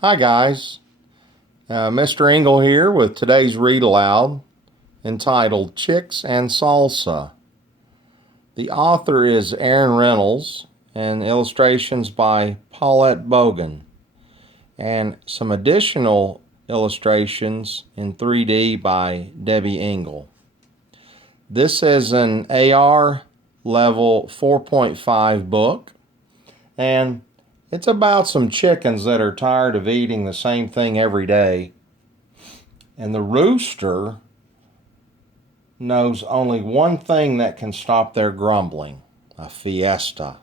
Hi guys, Mr. Ingle here with today's read aloud entitled Chicks and Salsa. The author is Aaron Reynolds and illustrations by Paulette Bogan and some additional illustrations in 3D by Debbie Ingle. This is an AR level 4.5 book and it's about some chickens that are tired of eating the same thing every day. And the rooster knows only one thing that can stop their grumbling: a fiesta.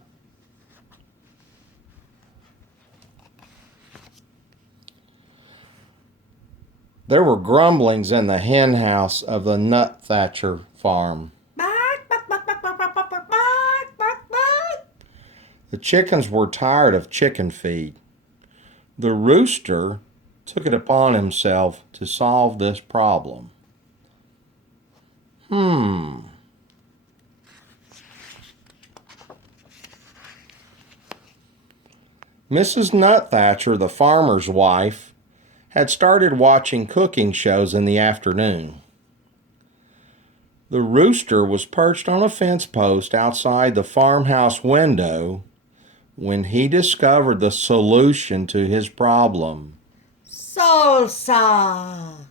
There were grumblings in the hen house of the nut thatcher farm. The chickens were tired of chicken feed. The rooster took it upon himself to solve this problem. Mrs. Nutthatcher, the farmer's wife, had started watching cooking shows in the afternoon. The rooster was perched on a fence post outside the farmhouse window when he discovered the solution to his problem. Salsa.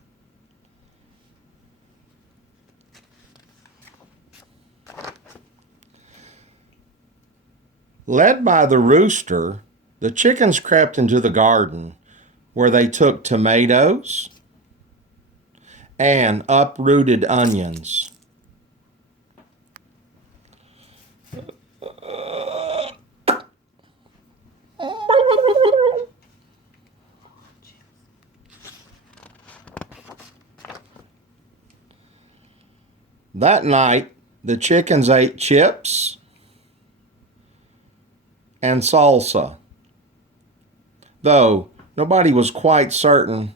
Led by the rooster, the chickens crept into the garden where they took tomatoes and uprooted onions. That night, the chickens ate chips and salsa, though nobody was quite certain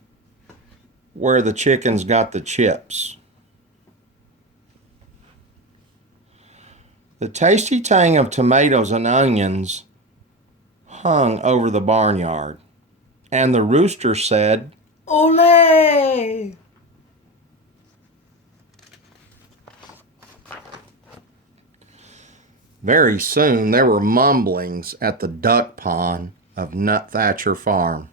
where the chickens got the chips. The tasty tang of tomatoes and onions hung over the barnyard, and the rooster said, Ole. Very soon there were mumblings at the duck pond of Nutthatcher Farm.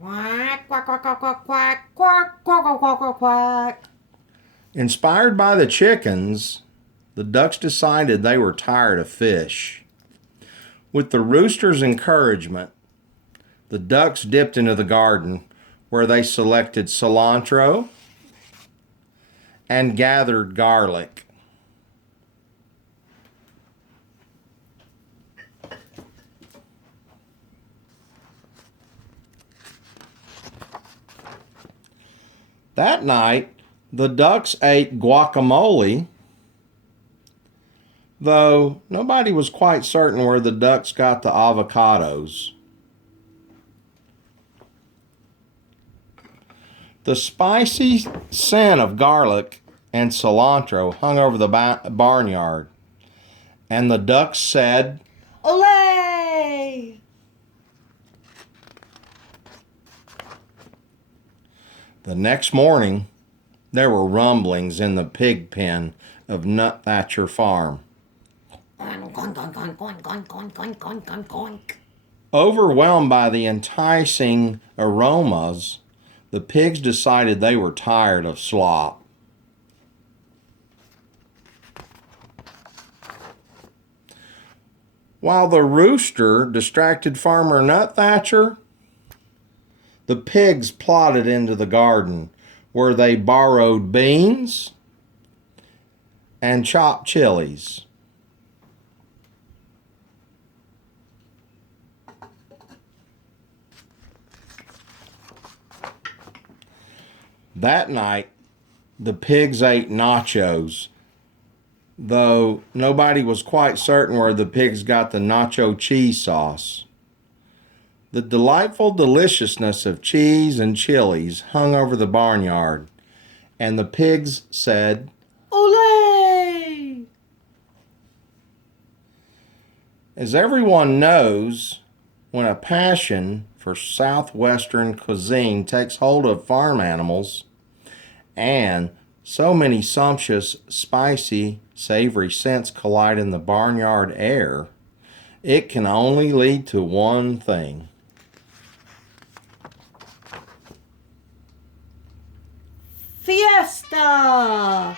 Quack, quack, quack, quack, quack, quack, quack, quack, quack, quack, quack, quack. Inspired by the chickens, the ducks decided they were tired of fish. With the rooster's encouragement, the ducks dipped into the garden where they selected cilantro and gathered garlic. That night, the ducks ate guacamole, though nobody was quite certain where the ducks got the avocados. The spicy scent of garlic and cilantro hung over the barnyard, and the ducks said, Ole. The next morning, there were rumblings in the pig pen of Nutthatcher Farm. Overwhelmed by the enticing aromas, the pigs decided they were tired of slop. While the rooster distracted Farmer Nutthatcher, the pigs plodded into the garden where they borrowed beans and chopped chilies. That night, the pigs ate nachos, though nobody was quite certain where the pigs got the nacho cheese sauce. The delightful deliciousness of cheese and chilies hung over the barnyard, and the pigs said, Ole. As everyone knows, when a passion for southwestern cuisine takes hold of farm animals, and so many sumptuous, spicy, savory scents collide in the barnyard air, it can only lead to one thing. Fiesta!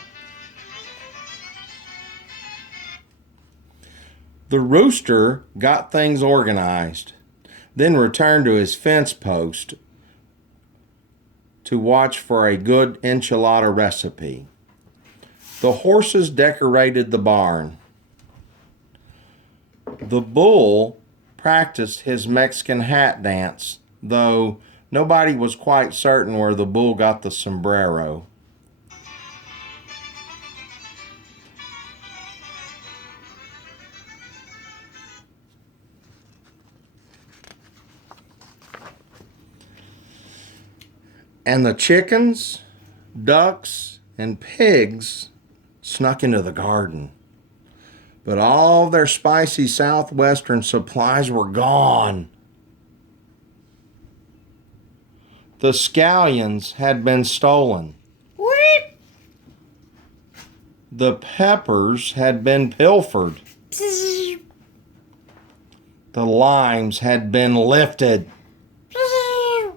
The rooster got things organized, then returned to his fence post to watch for a good enchilada recipe. The horses decorated the barn. The bull practiced his Mexican hat dance, though nobody was quite certain where the bull got the sombrero. And the chickens, ducks, and pigs snuck into the garden. But all their spicy southwestern supplies were gone. The scallions had been stolen. Weep! The peppers had been pilfered. Psst. The limes had been lifted. Psst.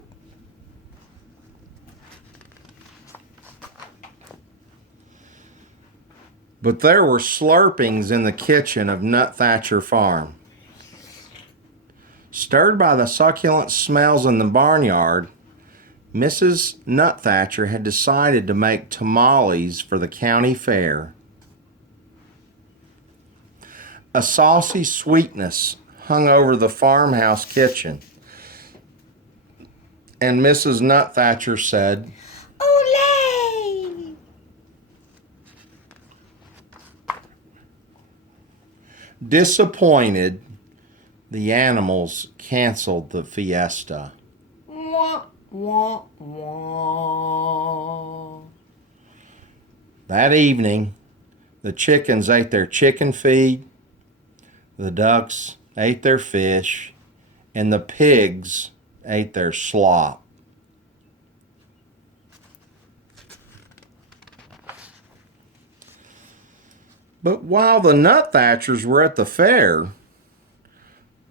But there were slurpings in the kitchen of Nut Thatcher Farm. Stirred by the succulent smells in the barnyard, Mrs. Nut Thatcher had decided to make tamales for the county fair. A saucy sweetness hung over the farmhouse kitchen, and Mrs. Nut Thatcher said, Olay! Disappointed, the animals canceled the fiesta. Wah, wah, wah. That evening, the chickens ate their chicken feed, the ducks ate their fish, and the pigs ate their slop. But while the Nut Thatchers were at the fair,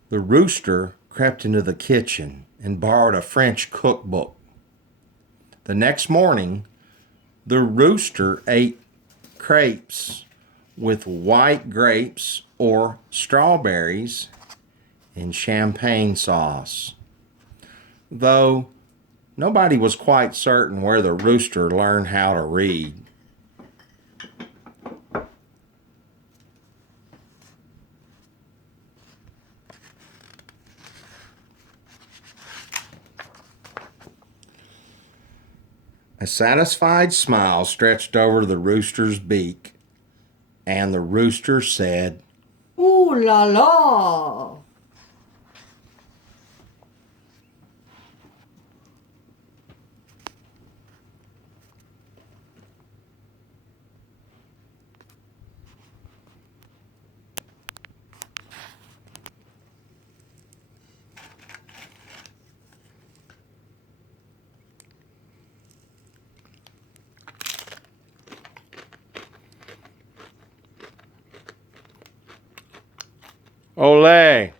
the rooster crept into the kitchen and borrowed a French cookbook. The next morning, the rooster ate crepes with white grapes or strawberries in champagne sauce, though nobody was quite certain where the rooster learned how to read. A satisfied smile stretched over the rooster's beak, and the rooster said, Ooh la la! Olay!